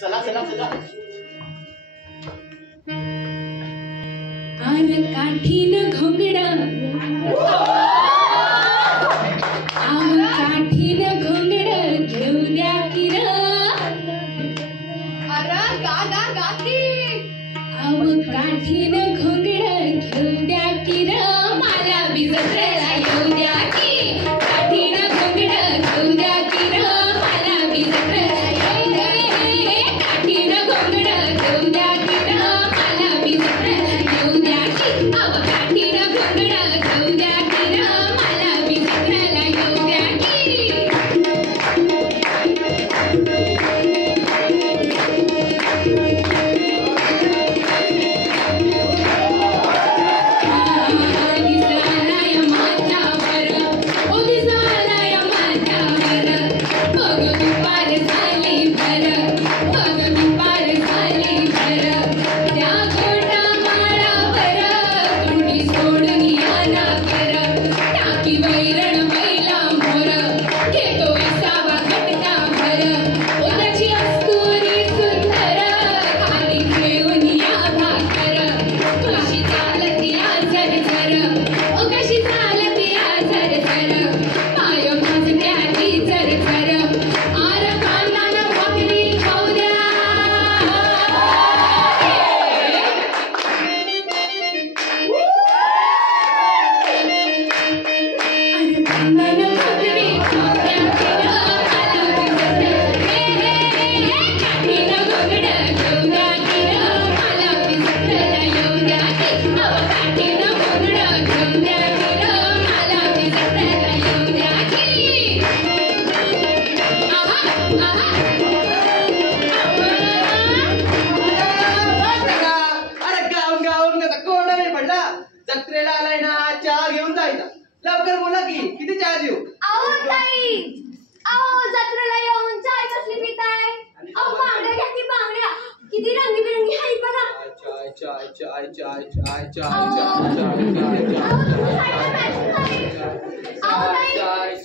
चला चला चला. आर काठीन घोंगड काठीन घोंगड घेऊ द्या किर. अरे गा गा गाती. काठीन घोंगड घेऊ द्या किर. मला बी जत्रेला येऊ द्या की. काठीन घोंगड घेऊ द्या किर. मला बी जत्रेला येऊ द्या. काठीन घोंगड घेऊ द्या किर. मला बी जत्रेला येऊ द्या की. काठीन घोंगड घेऊ द्या किर. मला बी जत्रेला येऊ द्या की. जत्रेला आलाय ना, चहा घेऊन जायचा. लवकर बोला की किती चहा देऊ? अहो ताई, अहो जत्रेला येऊन चाय कसली पिताय? अहो बांगड्या घ्या की बांगड्या. किती रंगीबिरंगी आहे बघा. चाय चाय चाय चाय चाय चाय चाय चाय चाय चाय चाय.